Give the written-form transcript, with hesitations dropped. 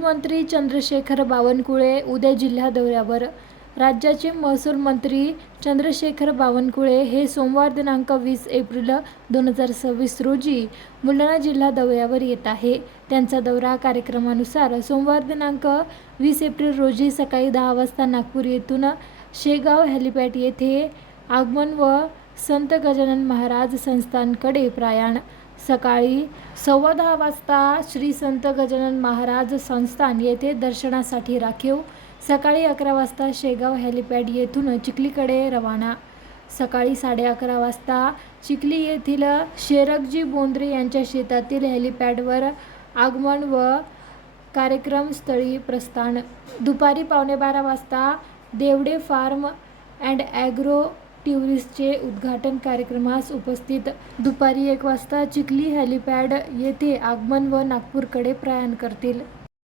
मंत्री चंद्रशेखर बावनकुळे उद्या जिल्हा दौऱ्यावर. राज्याचे महसूल मंत्री चंद्रशेखर बावनकुळे हे सोमवार दिनांक 20 एप्रिल 2026 रोजी बुलढाणा जिल्हा दौऱ्यावर येत आहे. त्यांचा दौरा कार्यक्रमानुसार सोमवार दिनांक 20 एप्रिल रोजी सकाळी 10 वाजता नागपूर येथून शेगाव हेलिपॅड येथे आगमन व संत गजानन महाराज संस्थानकडे प्रयाण. सकाळी 10:15 वाजता श्री संत गजानन महाराज संस्थान येथे दर्शनासाठी राखीव. सकाळी 11 वाजता शेगाव हेलिपॅड येथून चिखलीकडे रवाना. सकाळी 11:30 वाजता चिखली येथील शेरगजी बोंद्रे यांच्या शेतातील हेलिपॅडवर आगमन व कार्यक्रमस्थळी प्रस्थान. दुपारी 11:15 वाजता देवडे फार्म अँड ॲग्रो टुरिस्टचे उद्घाटन कार्यक्रमास उपस्थित. दुपारी 1 वाजता चिखली हेलिपॅड येथे आगमन व नागपूरकडे प्रयाण करतील.